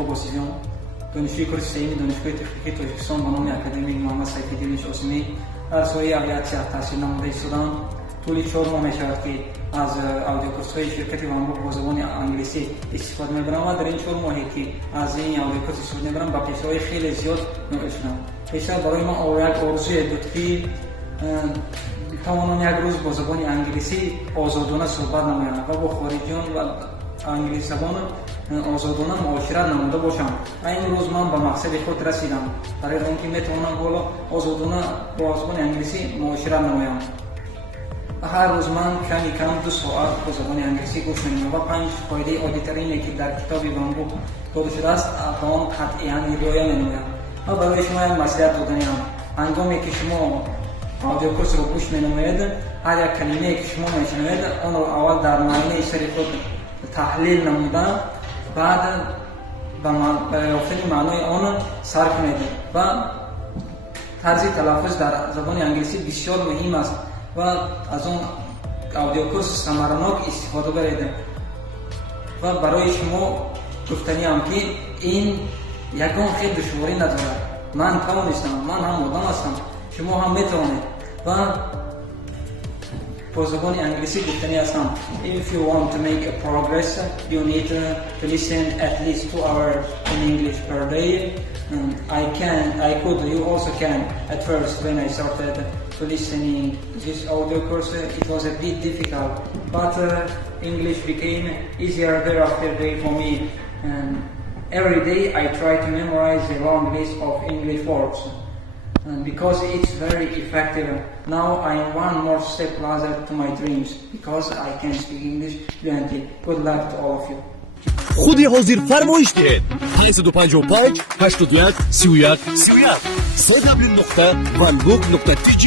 мустафо Боситҷон, донишҷӯи курси сеюми донишгоҳи техникии Тоҷикистон ба номи академик Муҳаммад Сайфиддиниш Осимӣ дар соҳаи авиатсия таҳсил намуда истодам. тӯли 4 моҳ мешавад ки аз аудиокурсҳои ширкати онбук бо забони англисӣ истифода мебарам ва дар ин 4 моҳе ки аз ин аудиокурс истифода мебарам ба пешраҳои хеле зиёд ноил шудам. Пештар барои ман як орзуе буд ки тавонам як рӯз бо забони англисӣ озодона суҳбат намоям ва бо хориҷиён ва англисзабон озодона муошират намуда бошам. Ва имрӯз ман ба мақсади худ расидам, барои он ки метавонам ҳоло озодона бо забони англисӣ муошират намоям. ҳар рӯз ман ками кам 2 соат бо забони англисӣ гӯш менамоям ва 5 қоидаи оддитарине ки дар китоби онбук дода шудааст ба он қатъиян риоя менамоям. ва барои шумо як маслиҳат доданиам. ҳангоме ки шумо аудиокурсро гӯш менамоед, ҳар як калимае ки шумо мешунавед онро аввал дар майнаи сари худ таҳлил намуда, баъд ба ёфтани маънои он сар кунед. ва тарзи талаффуз дар забони англисӣ бисёр муҳим аст ва аз он аудиокурс самаранок истифода баред. ва барои шумо гуфтаниам ки ин ягон хел душворӣ надорад. ман тавонистам, ман ҳам одам ҳастам, шумо ҳам метавонед. ва бо забони англисӣ гуфтани ҳастам: if you want to make a progress, you need to listen at least 2 hours in English per day. You also can. At first, when I started to listening this audio course, it was a bit difficult, but English became easier day after day for me. Every day I try to memorize a long list of English words because it's very effective. Now I am one more step closer to my dreams because I can speak English fluently. Good luck to all of you. Худи ҳозир фармоиш диҳед. 555 81 31 31 onebook.tj